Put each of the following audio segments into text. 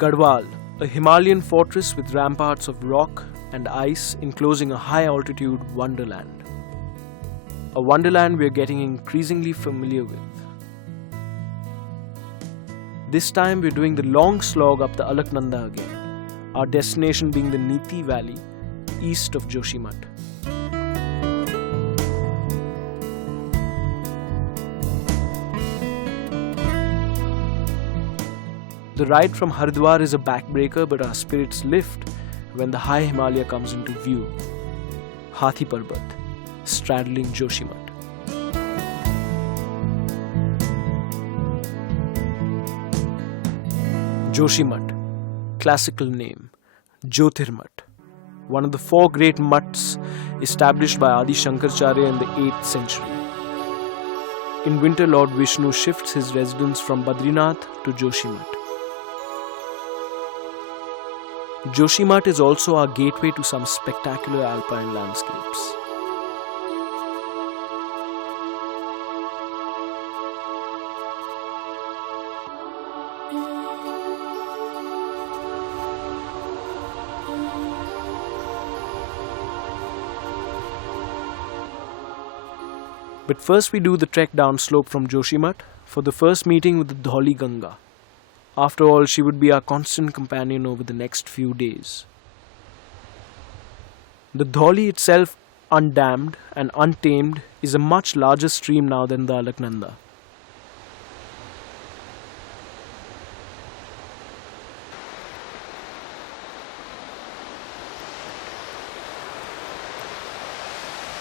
Garhwal, a Himalayan fortress with ramparts of rock and ice enclosing a high-altitude wonderland. A wonderland we are getting increasingly familiar with. This time we are doing the long slog up the Alaknanda again, our destination being the Dali Valley, east of Joshimath. The ride from Haridwar is a backbreaker, but our spirits lift when the high Himalaya comes into view. Hathi Parbat, straddling Joshimath. Joshimath, classical name, Jyotirmath, one of the 4 great matts established by Adi Shankaracharya in the 8th century. In winter, Lord Vishnu shifts his residence from Badrinath to Joshimath. Joshimath is also our gateway to some spectacular alpine landscapes. But first we do the trek down slope from Joshimath for the first meeting with the Dali Ganga. After all, she would be our constant companion over the next few days. The Dali itself, undammed and untamed, is a much larger stream now than the Alaknanda.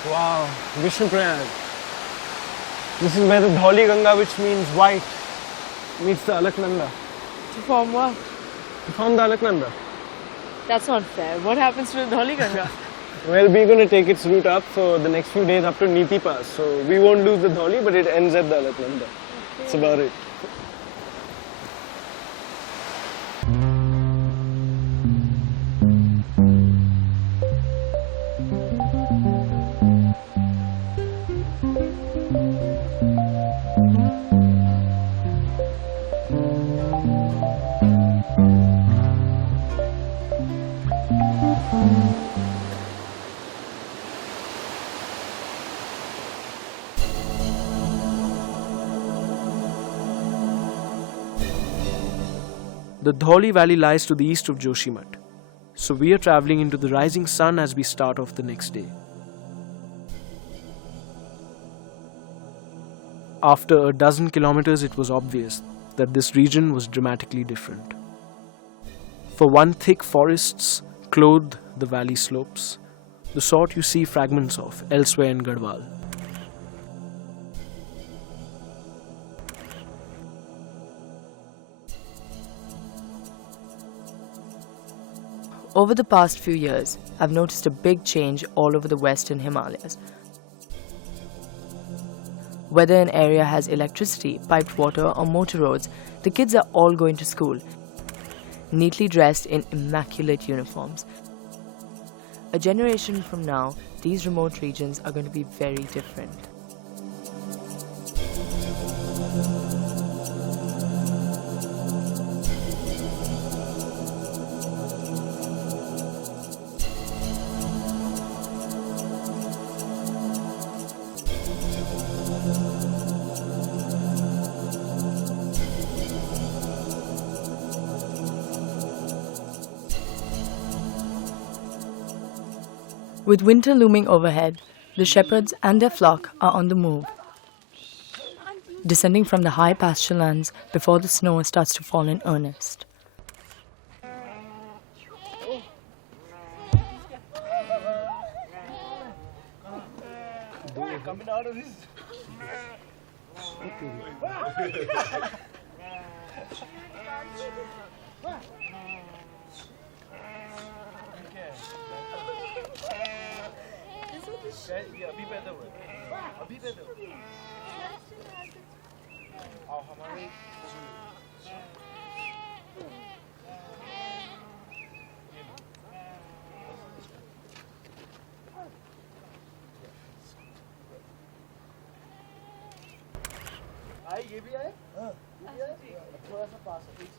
Wow, Vishnuprayag. This is where the Dali Ganga, which means white, meets the Alaknanda. To form what? To form the Alaknanda. That's not fair. What happens to the Dali Ganga? Well, we're going to take its route up for the next few days up to Niti Pass. So we won't lose the Dali, but it ends at the Alaknanda. Okay. That's about it. The Dali Valley lies to the east of Joshimath, so we are travelling into the rising sun as we start off the next day. After a dozen kilometers, it was obvious that this region was dramatically different. For one, thick forests clothed the valley slopes, the sort you see fragments of elsewhere in Garhwal. Over the past few years, I've noticed a big change all over the western Himalayas. Whether an area has electricity, piped water or motor roads, the kids are all going to school, neatly dressed in immaculate uniforms. A generation from now, these remote regions are going to be very different. With winter looming overhead, the shepherds and their flock are on the move. descending from the high pasture lands before the snow starts to fall in earnest. Coming out of this. ये भी आए? हाँ, ये भी आए? थोड़ा सा पास है, एक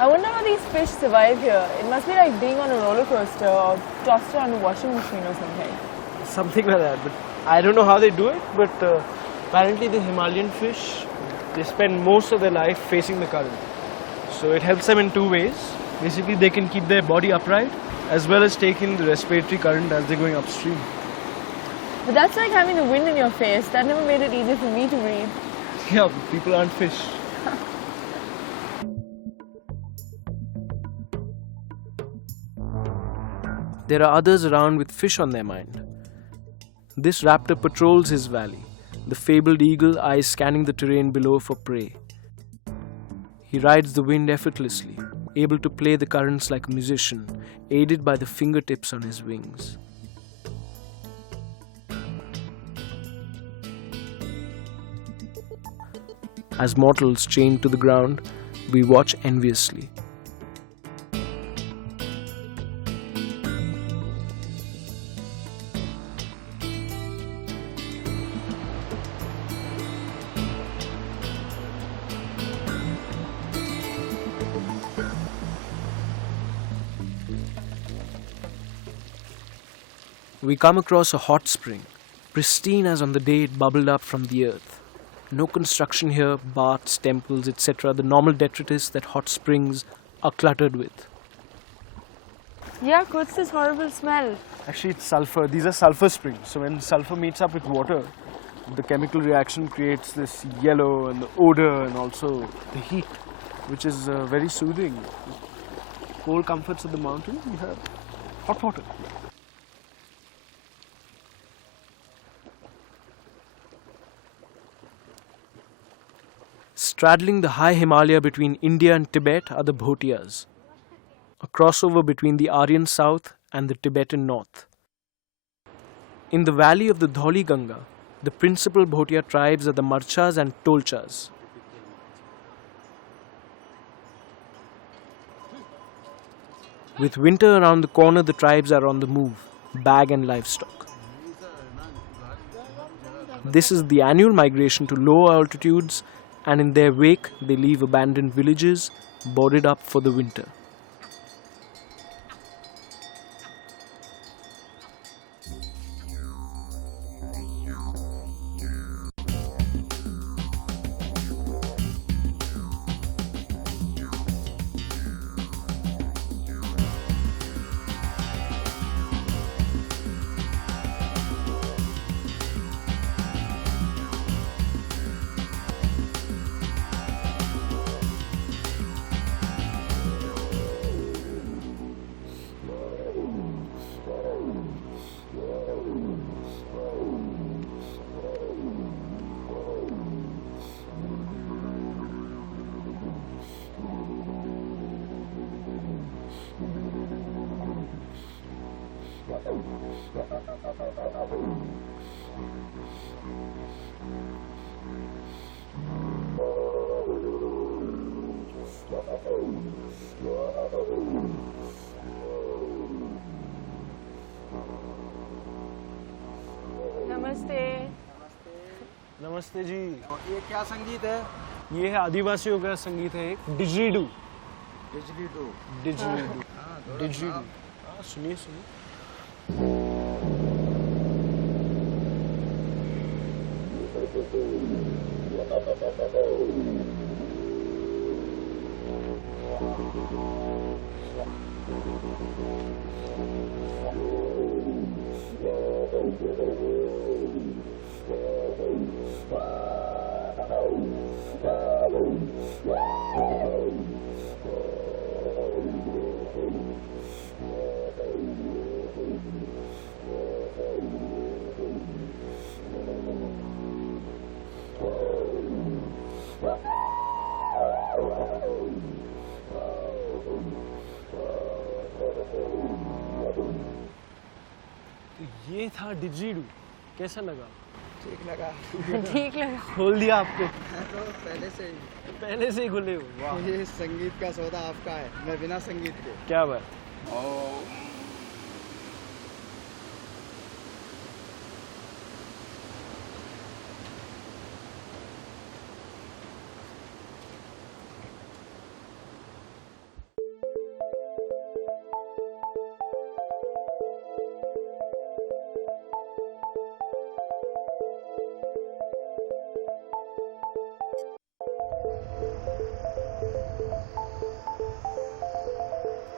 I wonder how these fish survive here. It must be like being on a roller coaster or tossed on a washing machine or something. something like that, but I don't know how they do it, but apparently the Himalayan fish, they spend most of their life facing the current. So it helps them in two ways. Basically they can keep their body upright as well as take in the respiratory current as they're going upstream. But that's like having the wind in your face. That never made it easy for me to breathe. Yeah, people aren't fish. There are others around with fish on their mind. This raptor patrols his valley, the fabled eagle eyes scanning the terrain below for prey. He rides the wind effortlessly, able to play the currents like a musician, aided by the fingertips on his wings. As mortals chained to the ground, we watch enviously. We come across a hot spring, pristine as on the day it bubbled up from the earth. No construction here, baths, temples, etc., the normal detritus that hot springs are cluttered with. Yeah, what's this horrible smell? Actually it's sulfur. These are sulfur springs. So when sulfur meets up with water, the chemical reaction creates this yellow and the odor and also the heat, which is very soothing. Cold comforts of the mountain, we have hot water. Straddling the high Himalaya between India and Tibet are the Bhotias, a crossover between the Aryan south and the Tibetan north. In the valley of the Dali Ganga, the principal Bhotia tribes are the Marchas and Tolchas. With winter around the corner, the tribes are on the move, bag and livestock. This is the annual migration to lower altitudes, and in their wake they leave abandoned villages boarded up for the winter. Namaste. Namaste ji. ये क्या संगीत है? ये है आदिवासियों का संगीत है एक डिजरीडू। डिजरीडू। डिजरीडू। डिजरीडू। हाँ सुनिए सुनिए। ये था डिजरीडू। कैसा लगा? ठीक लगा। ठीक लगा। खोल दिया आपको? तो पहले से ही खुले हो। वाह, ये संगीत का सौदा आपका है, मैं बिना संगीत के। क्या बात।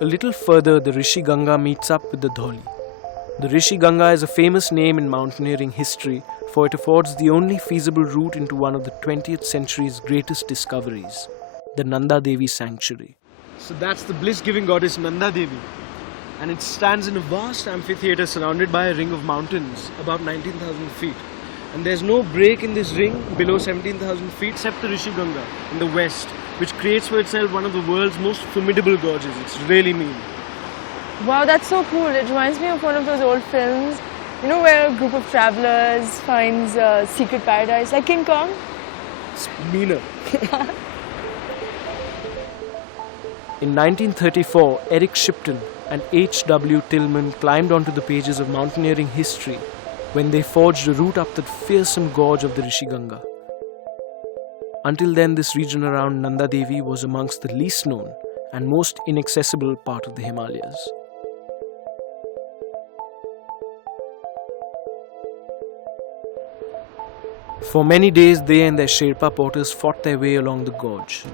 A little further, the Rishi Ganga meets up with the Dholi. The Rishi Ganga is a famous name in mountaineering history, for it affords the only feasible route into one of the 20th century's greatest discoveries, the Nanda Devi Sanctuary. So that's the bliss-giving goddess Nanda Devi, and it stands in a vast amphitheatre surrounded by a ring of mountains about 19,000 feet. And there's no break in this ring below 17,000 feet except the Rishi Ganga in the west, which creates for itself one of the world's most formidable gorges. It's really mean. Wow, that's so cool. It reminds me of one of those old films, you know, where a group of travelers finds a secret paradise, like King Kong. It's meaner. In 1934, Eric Shipton and H.W. Tillman climbed onto the pages of mountaineering history when they forged a route up the fearsome gorge of the Rishi Ganga. Until then, this region around Nanda Devi was amongst the least known and most inaccessible part of the Himalayas. For many days, they and their Sherpa porters fought their way along the gorge.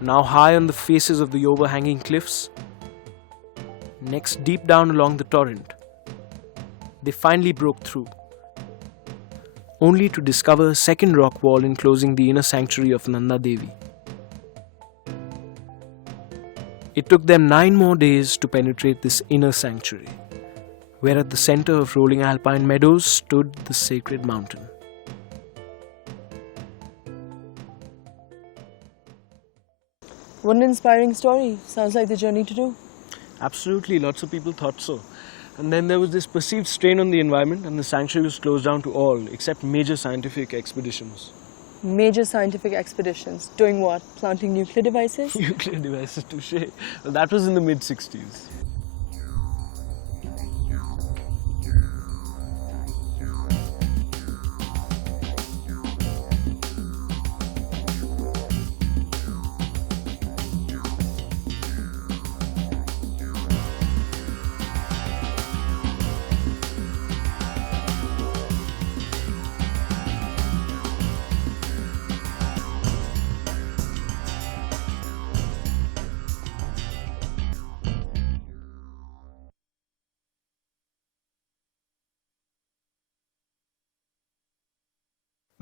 Now high on the faces of the overhanging cliffs, next deep down along the torrent, they finally broke through, only to discover a second rock wall enclosing the inner sanctuary of Nanda Devi. It took them 9 more days to penetrate this inner sanctuary, where at the center of rolling alpine meadows stood the sacred mountain. What an inspiring story. Sounds like the journey to do. Absolutely, lots of people thought so. And then there was this perceived strain on the environment, and the sanctuary was closed down to all except major scientific expeditions. Major scientific expeditions. Doing what? Planting nuclear devices? Nuclear devices, touche. Well, that was in the mid-60s.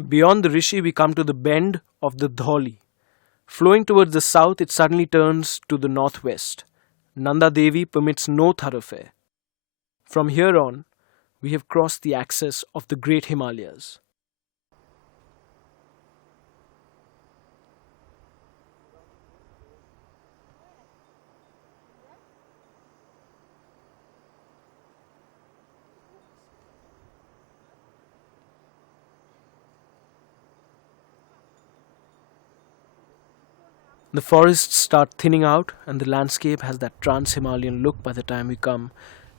Beyond the Rishi, we come to the bend of the Dholi. Flowing towards the south, it suddenly turns to the northwest. Nanda Devi permits no thoroughfare. From here on, we have crossed the axis of the Great Himalayas. The forests start thinning out and the landscape has that trans-Himalayan look by the time we come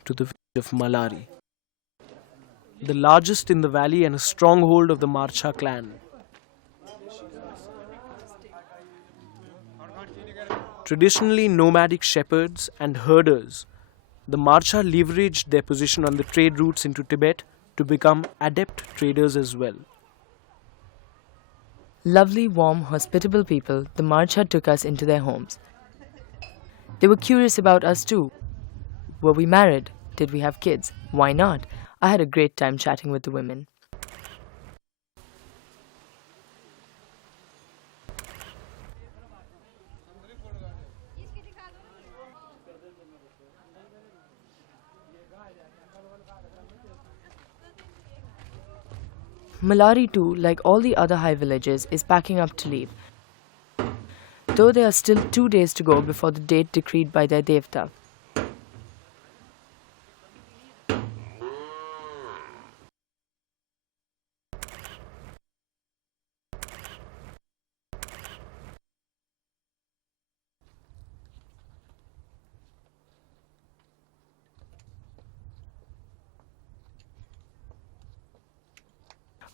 to the village of Malari, the largest in the valley and a stronghold of the Marcha clan. Traditionally nomadic shepherds and herders, the Marcha leveraged their position on the trade routes into Tibet to become adept traders as well. Lovely, warm, hospitable people, the Marcha took us into their homes. They were curious about us too. Were we married? Did we have kids? Why not? I had a great time chatting with the women. Malari too, like all the other high villages, is packing up to leave, though there are still 2 days to go before the date decreed by their Devta.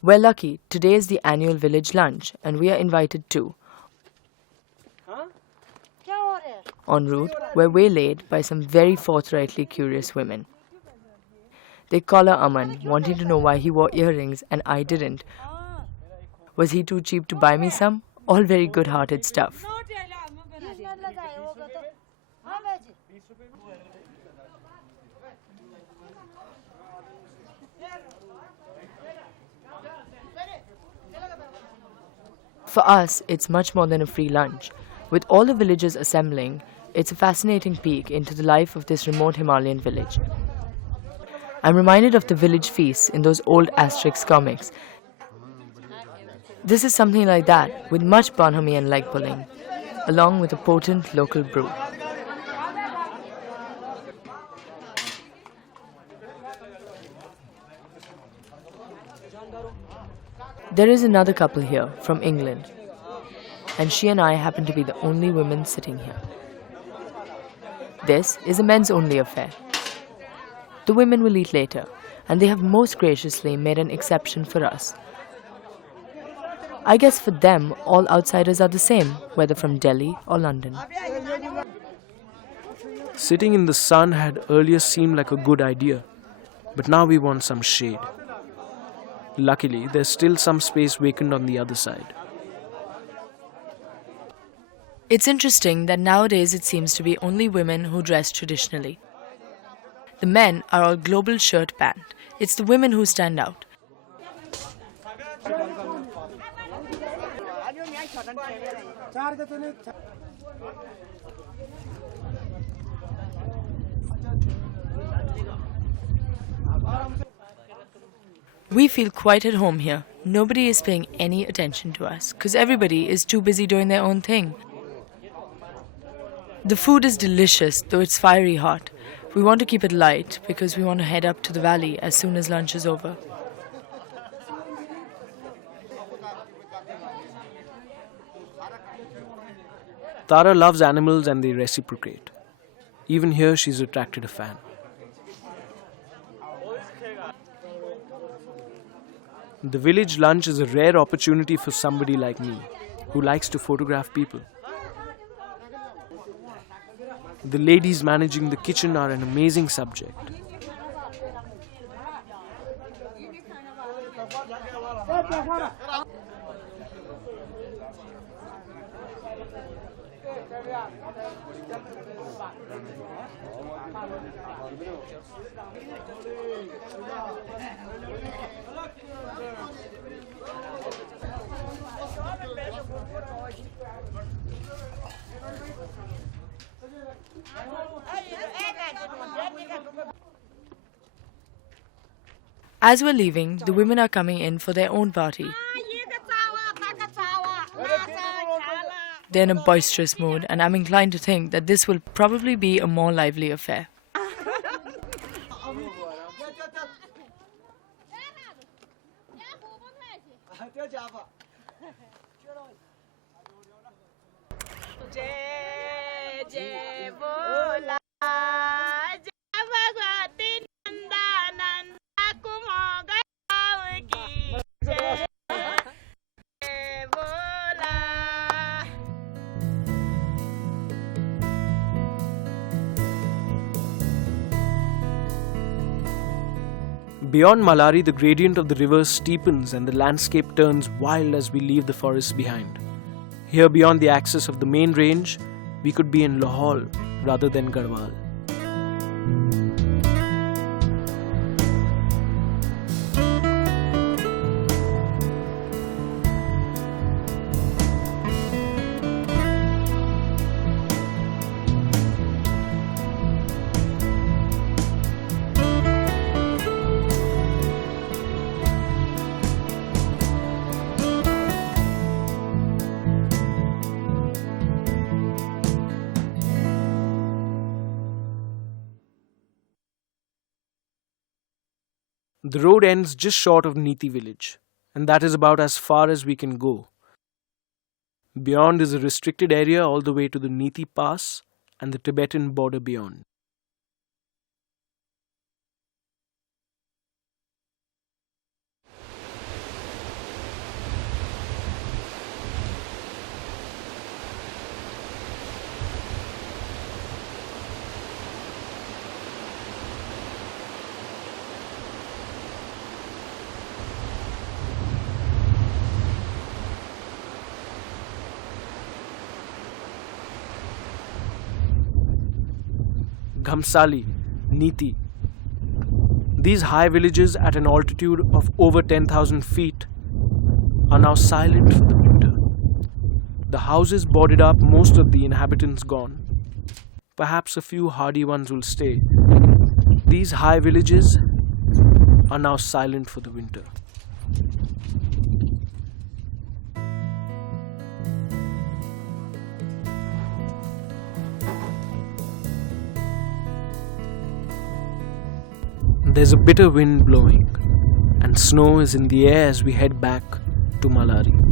We're lucky, today is the annual village lunch and we are invited too. En route, we're waylaid by some very forthrightly curious women. They collar Aman, wanting to know why he wore earrings and I didn't. Was he too cheap to buy me some? All very good-hearted stuff. For us, it's much more than a free lunch. With all the villagers assembling, it's a fascinating peek into the life of this remote Himalayan village. I'm reminded of the village feasts in those old Asterix comics. This is something like that, with much bonhomie and leg pulling, along with a potent local brew. There is another couple here, from England, and she and I happen to be the only women sitting here. This is a men's-only affair. The women will eat later, and they have most graciously made an exception for us. I guess for them, all outsiders are the same, whether from Delhi or London. Sitting in the sun had earlier seemed like a good idea, but now we want some shade. Luckily, there's still some space vacant on the other side. It's interesting that nowadays it seems to be only women who dress traditionally. The men are all global shirt pant. It's the women who stand out. We feel quite at home here. Nobody is paying any attention to us because everybody is too busy doing their own thing. The food is delicious, though it's fiery hot. We want to keep it light because we want to head up to the valley as soon as lunch is over. Tara loves animals and they reciprocate. Even here she's attracted a fan. The village lunch is a rare opportunity for somebody like me, who likes to photograph people. The ladies managing the kitchen are an amazing subject. As we're leaving, the women are coming in for their own party. They're in a boisterous mood, and I'm inclined to think that this will probably be a more lively affair. Beyond Malari, the gradient of the river steepens and the landscape turns wild as we leave the forest behind. Here beyond the axis of the main range, we could be in Lahaul rather than Garhwal. The road ends just short of Niti village, and that is about as far as we can go. Beyond is a restricted area all the way to the Niti Pass and the Tibetan border beyond. Ghamsali, Niti. These high villages at an altitude of over 10,000 feet are now silent for the winter. The houses boarded up, most of the inhabitants gone. Perhaps a few hardy ones will stay. These high villages are now silent for the winter. There's a bitter wind blowing, and snow is in the air as we head back to Malari.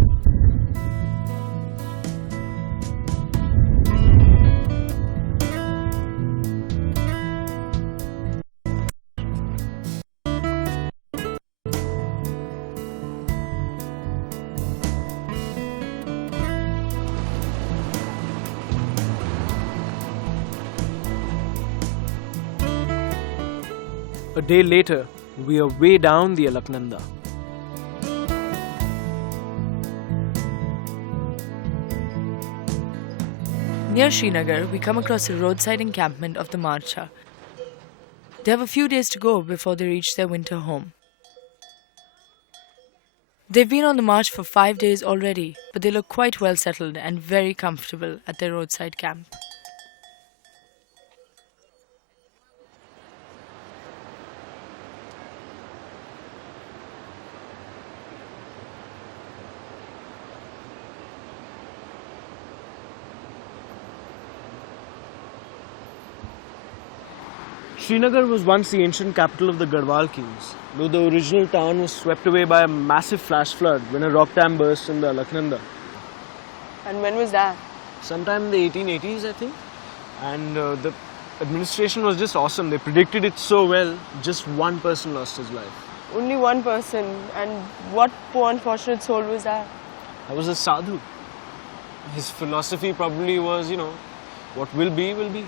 A day later, we are way down the Alaknanda. Near Srinagar, we come across a roadside encampment of the Marcha. They have a few days to go before they reach their winter home. They've been on the march for 5 days already, but they look quite well settled and very comfortable at their roadside camp. Srinagar was once the ancient capital of the Garhwal kings, though the original town was swept away by a massive flash flood when a rock dam burst in the Alaknanda. And when was that? Sometime in the 1880s, I think. And the administration was just awesome. They predicted it so well, just one person lost his life. Only one person. And what poor unfortunate soul was that? That was a sadhu. His philosophy probably was, what will be, will be.